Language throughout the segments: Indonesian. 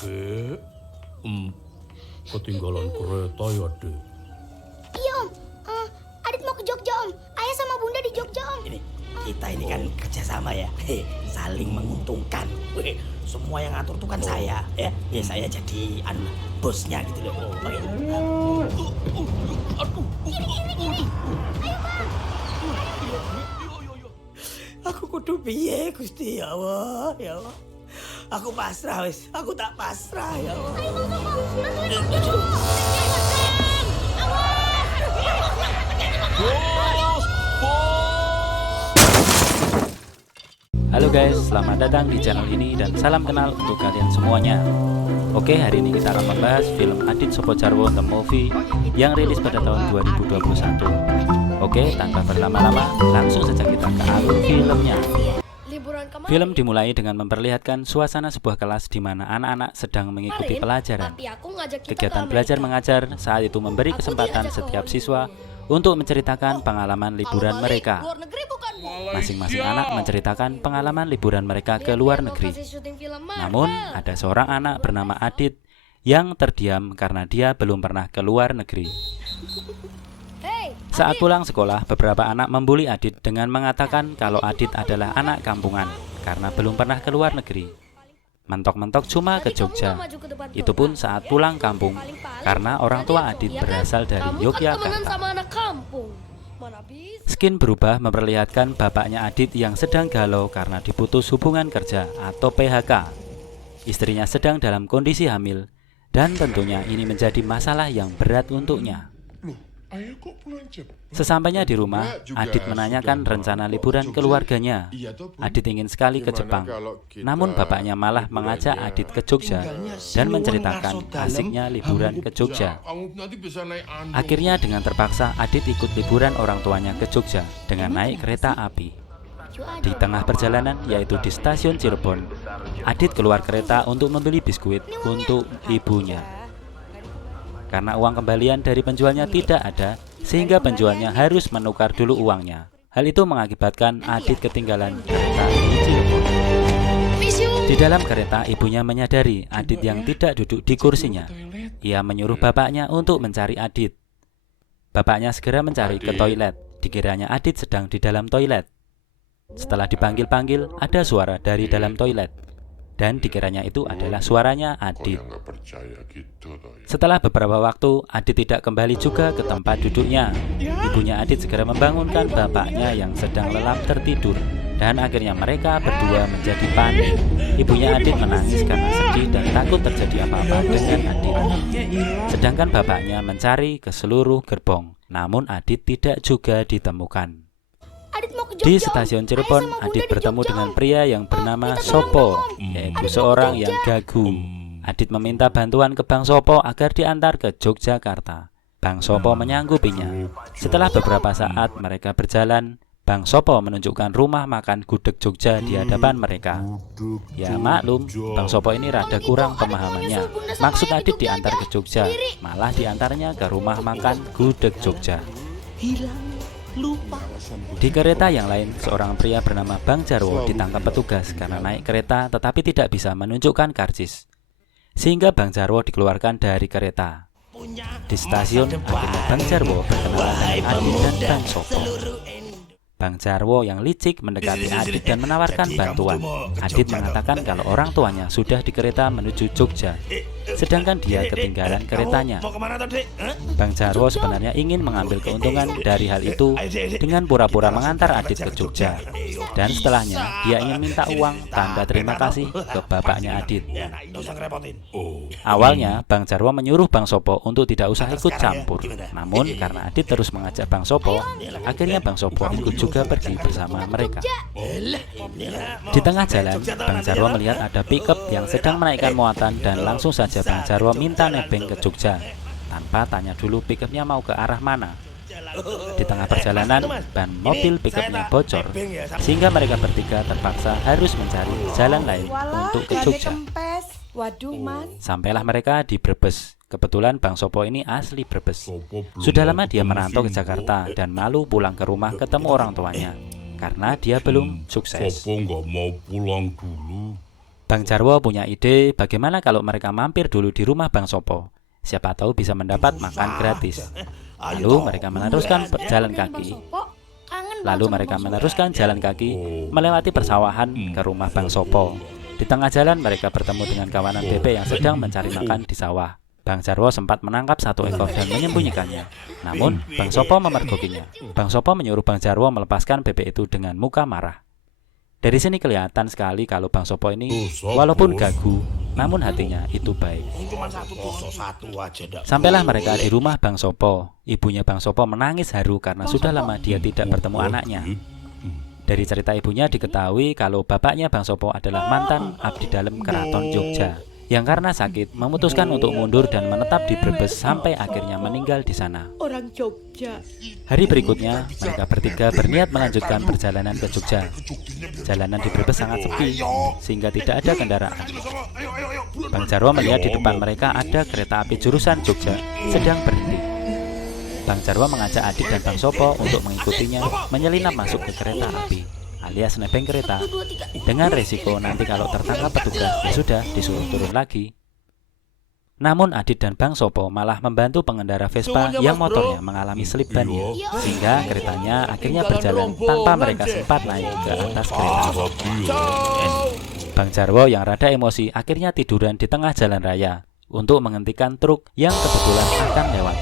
Dek, ketinggalan kereta ya, Dek? Iya, Om. Adit mau ke Jogja, Om. Ayah sama Bunda di Jogja, Om. Kita ini kan kerjasama ya, saling menguntungkan. Semua yang ngatur tuh kan saya, ya. Saya jadi bosnya gitu loh. Ini. Ayo, Bang. Aku kudu piye Gusti, ya Allah, ya Allah. Aku pasrah wis, aku tak pasrah ya Allah. Ayo, Bang Soko. Bantuin Halo guys, selamat datang di channel ini dan salam kenal untuk kalian semuanya. Oke, hari ini kita akan membahas film Adit Sopo Jarwo The Movie yang rilis pada tahun 2021. Oke, tanpa berlama-lama, langsung saja kita ke alur filmnya. Film dimulai dengan memperlihatkan suasana sebuah kelas di mana anak-anak sedang mengikuti pelajaran. Kegiatan belajar mengajar saat itu memberi kesempatan setiap siswa untuk menceritakan pengalaman liburan mereka. Masing-masing anak menceritakan pengalaman liburan mereka ke luar negeri. Namun, ada seorang anak bernama Adit yang terdiam karena dia belum pernah ke luar negeri. Saat pulang sekolah, beberapa anak membuli Adit dengan mengatakan kalau Adit adalah anak kampungan karena belum pernah ke luar negeri. Mentok-mentok cuma ke Jogja. Itu pun saat pulang kampung, karena orang tua Adit berasal dari Yogyakarta. Skin berubah memperlihatkan bapaknya Adit yang sedang galau karena diputus hubungan kerja atau PHK. Istrinya sedang dalam kondisi hamil, dan tentunya ini menjadi masalah yang berat untuknya. Sesampainya di rumah, Adit menanyakan rencana liburan keluarganya. Adit ingin sekali ke Jepang, namun bapaknya malah mengajak Adit ke Jogja dan menceritakan asiknya liburan ke Jogja. Akhirnya dengan terpaksa Adit ikut liburan orang tuanya ke Jogja dengan naik kereta api. Di tengah perjalanan, yaitu di stasiun Cirebon, Adit keluar kereta untuk membeli biskuit untuk ibunya. Karena uang kembalian dari penjualnya tidak ada, sehingga penjualnya harus menukar dulu uangnya. Hal itu mengakibatkan Adit ketinggalan kereta di Cirebon. Di dalam kereta, ibunya menyadari Adit yang tidak duduk di kursinya. Ia menyuruh bapaknya untuk mencari Adit. Bapaknya segera mencari ke toilet. Dikiranya Adit sedang di dalam toilet. Setelah dipanggil-panggil, ada suara dari dalam toilet. Dan dikiranya itu adalah suaranya Adit. Setelah beberapa waktu, Adit tidak kembali juga ke tempat duduknya. Ibunya Adit segera membangunkan bapaknya yang sedang lelap tertidur. Dan akhirnya mereka berdua menjadi panik. Ibunya Adit menangis karena sedih dan takut terjadi apa-apa dengan Adit. Sedangkan bapaknya mencari ke seluruh gerbong. Namun Adit tidak juga ditemukan. Di stasiun Cirebon, Adit bertemu dengan pria yang bernama Sopo, yaitu seorang yang gagu. Adit meminta bantuan ke Bang Sopo agar diantar ke Yogyakarta. Bang Sopo menyanggupinya. Setelah beberapa saat mereka berjalan, Bang Sopo menunjukkan rumah makan gudeg Jogja di hadapan mereka. Ya maklum, Bang Sopo ini rada kurang pemahamannya. Maksud Adit diantar ke Jogja, malah diantarnya ke rumah makan gudeg Jogja. Di kereta yang lain, seorang pria bernama Bang Jarwo ditangkap petugas karena naik kereta tetapi tidak bisa menunjukkan karcis. Sehingga Bang Jarwo dikeluarkan dari kereta. Di stasiun, akhirnya Bang Jarwo berkenalan dengan Adit dan Bang Sopo. Bang Jarwo yang licik mendekati Adit dan menawarkan bantuan. Adit mengatakan kalau orang tuanya sudah di kereta menuju Jogja, sedangkan dia ketinggalan keretanya. Bang Jarwo sebenarnya ingin mengambil keuntungan dari hal itu dengan pura-pura mengantar Adit ke Jogja. Dan setelahnya, dia ingin minta uang tanda terima kasih ke bapaknya Adit. Awalnya, Bang Jarwo menyuruh Bang Sopo untuk tidak usah ikut campur. Namun, karena Adit terus mengajak Bang Sopo, akhirnya Bang Sopo ikut juga pergi bersama mereka. Di tengah jalan, Bang Jarwo melihat ada pickup yang sedang menaikkan muatan dan langsung saja Bang Jarwo minta nebeng ke Jogja tanpa tanya dulu pickupnya mau ke arah mana. Di tengah perjalanan, ban mobil pickupnya bocor sehingga mereka bertiga terpaksa harus mencari jalan lain untuk ke Jogja. Sampailah mereka di Brebes. Kebetulan Bang Sopo ini asli Brebes. Sudah lama dia merantau ke Jakarta dan malu pulang ke rumah ketemu orang tuanya karena dia belum sukses. Sopo nggak mau pulang dulu. Bang Jarwo punya ide bagaimana kalau mereka mampir dulu di rumah Bang Sopo. Siapa tahu bisa mendapat makan gratis. Lalu mereka meneruskan jalan kaki. Melewati persawahan ke rumah Bang Sopo. Di tengah jalan mereka bertemu dengan kawanan bebek yang sedang mencari makan di sawah. Bang Jarwo sempat menangkap satu ekor dan menyembunyikannya. Namun Bang Sopo memergokinya. Bang Sopo menyuruh Bang Jarwo melepaskan bebek itu dengan muka marah. Dari sini kelihatan sekali kalau Bang Sopo ini walaupun gagu, namun hatinya itu baik. Sampailah mereka di rumah Bang Sopo. Ibunya Bang Sopo menangis haru karena sudah lama dia tidak bertemu anaknya. Dari cerita ibunya diketahui kalau bapaknya Bang Sopo adalah mantan abdi dalam Keraton Jogja yang karena sakit memutuskan untuk mundur dan menetap di Brebes sampai akhirnya meninggal di sana. Orang Jogja. Hari berikutnya, mereka bertiga berniat melanjutkan perjalanan ke Jogja. Jalanan di Brebes sangat sepi, sehingga tidak ada kendaraan. Bang Jarwo melihat di depan mereka ada kereta api jurusan Jogja sedang berhenti. Bang Jarwo mengajak Adit dan Bang Sopo untuk mengikutinya menyelinap masuk ke kereta api, alias nebeng kereta, dengan resiko nanti kalau tertangkap petugas ya sudah disuruh turun lagi. Namun Adit dan Bang Sopo malah membantu pengendara Vespa yang motornya mengalami selip bannya, sehingga keretanya akhirnya berjalan tanpa mereka sempat naik ke atas kereta. Bang Jarwo yang rada emosi akhirnya tiduran di tengah jalan raya untuk menghentikan truk yang kebetulan akan lewat.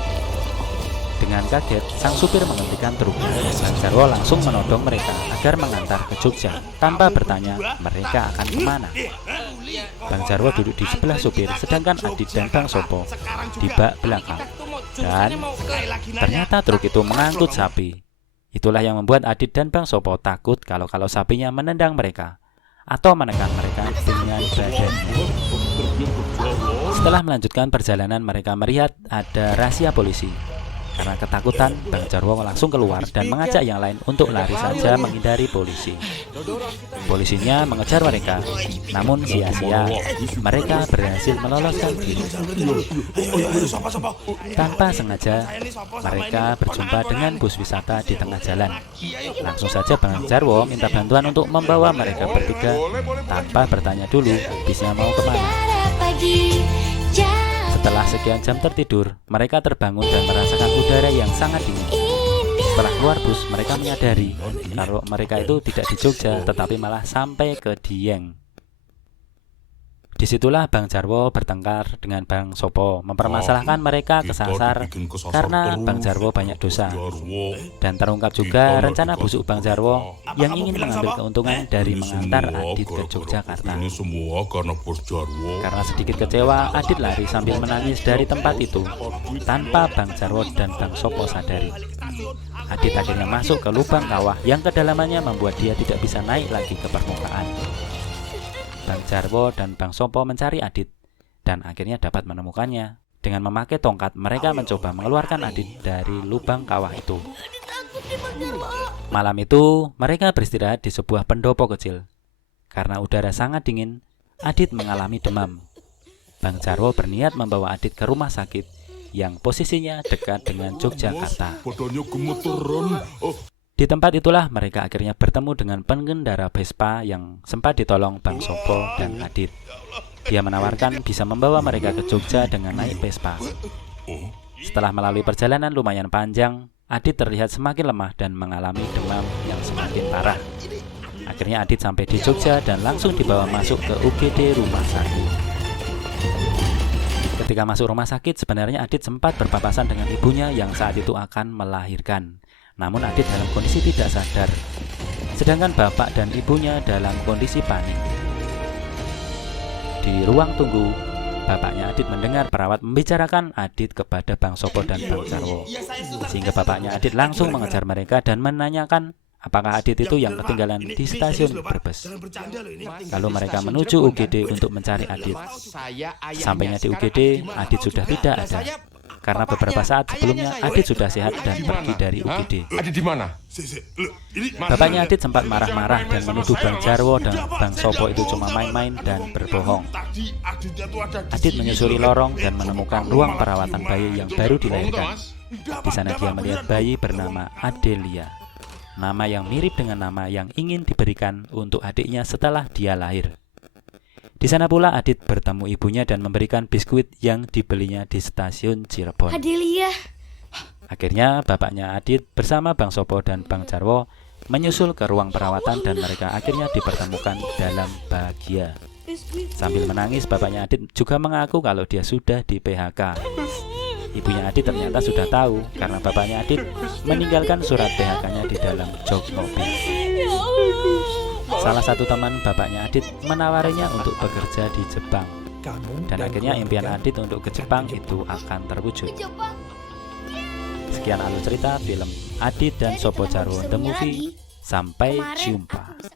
Dengan kaget, sang supir menghentikan truk. Bang Jarwo langsung menodong mereka agar mengantar ke Jogja tanpa bertanya mereka akan kemana. Bang Jarwo duduk di sebelah supir, sedangkan Adit dan Bang Sopo di bak belakang. Dan ternyata truk itu mengangkut sapi. Itulah yang membuat Adit dan Bang Sopo takut kalau sapinya menendang mereka atau menekan mereka dengan badannya. Setelah melanjutkan perjalanan, mereka melihat ada razia polisi. Karena ketakutan, Bang Jarwo langsung keluar dan mengajak yang lain untuk lari saja menghindari polisi. Polisinya mengejar mereka, namun sia-sia. Mereka berhasil meloloskan diri. Tanpa sengaja, mereka berjumpa dengan bus wisata di tengah jalan. Langsung saja Bang Jarwo minta bantuan untuk membawa mereka bertiga tanpa bertanya dulu bisnya mau kemana. Setelah sekian jam tertidur, mereka terbangun dan merasakan udara yang sangat dingin. Setelah keluar bus, mereka menyadari kalau mereka itu tidak di Jogja, tetapi malah sampai ke Dieng. Disitulah Bang Jarwo bertengkar dengan Bang Sopo, mempermasalahkan mereka kesasar karena Bang Jarwo banyak dosa. Dan terungkap juga rencana busuk Bang Jarwo yang ingin mengambil keuntungan dari mengantar Adit ke Yogyakarta. Karena sedikit kecewa, Adit lari sambil menangis dari tempat itu tanpa Bang Jarwo dan Bang Sopo sadari. Adit akhirnya masuk ke lubang kawah yang kedalamannya membuat dia tidak bisa naik lagi ke permukaan. Bang Jarwo dan Bang Sopo mencari Adit dan akhirnya dapat menemukannya. Dengan memakai tongkat, mereka mencoba mengeluarkan Adit dari lubang kawah itu. Malam itu, mereka beristirahat di sebuah pendopo kecil. Karena udara sangat dingin, Adit mengalami demam. Bang Jarwo berniat membawa Adit ke rumah sakit yang posisinya dekat dengan Yogyakarta. Di tempat itulah mereka akhirnya bertemu dengan pengendara Vespa yang sempat ditolong Bang Sopo dan Adit. Dia menawarkan bisa membawa mereka ke Jogja dengan naik Vespa. Setelah melalui perjalanan lumayan panjang, Adit terlihat semakin lemah dan mengalami demam yang semakin parah. Akhirnya Adit sampai di Jogja dan langsung dibawa masuk ke UGD rumah sakit. Ketika masuk rumah sakit, sebenarnya Adit sempat berpapasan dengan ibunya yang saat itu akan melahirkan. Namun Adit dalam kondisi tidak sadar, sedangkan bapak dan ibunya dalam kondisi panik. Di ruang tunggu, bapaknya Adit mendengar perawat membicarakan Adit kepada Bang Sopo dan Bang Jarwo, sehingga bapaknya Adit langsung mengejar mereka dan menanyakan apakah Adit itu yang ketinggalan di stasiun Brebes. Lalu mereka menuju UGD untuk mencari Adit. Sampainya di UGD, Adit sudah tidak ada. Karena beberapa saat sebelumnya Adit sudah sehat dan pergi dari UGD. Adit di mana? Bapaknya Adit sempat marah-marah dan menuduh Bang Jarwo dan Bang Sopo itu cuma main-main dan berbohong. Adit menyusuri lorong dan menemukan ruang perawatan bayi yang baru dilahirkan. Di sana dia melihat bayi bernama Adelia, nama yang mirip dengan nama yang ingin diberikan untuk adiknya setelah dia lahir. Di sana pula Adit bertemu ibunya dan memberikan biskuit yang dibelinya di stasiun Cirebon. Adelia. Akhirnya bapaknya Adit bersama Bang Sopo dan Bang Jarwo menyusul ke ruang perawatan dan mereka akhirnya dipertemukan dalam bahagia. Sambil menangis, bapaknya Adit juga mengaku kalau dia sudah di PHK. Ibunya Adit ternyata sudah tahu karena bapaknya Adit meninggalkan surat PHK-nya di dalam jok mobil. Salah satu teman bapaknya Adit menawarinya untuk bekerja di Jepang. Dan akhirnya impian Adit untuk ke Jepang itu akan terwujud. Sekian alur cerita film Adit dan Sopo Jarwo The Movie. Sampai jumpa.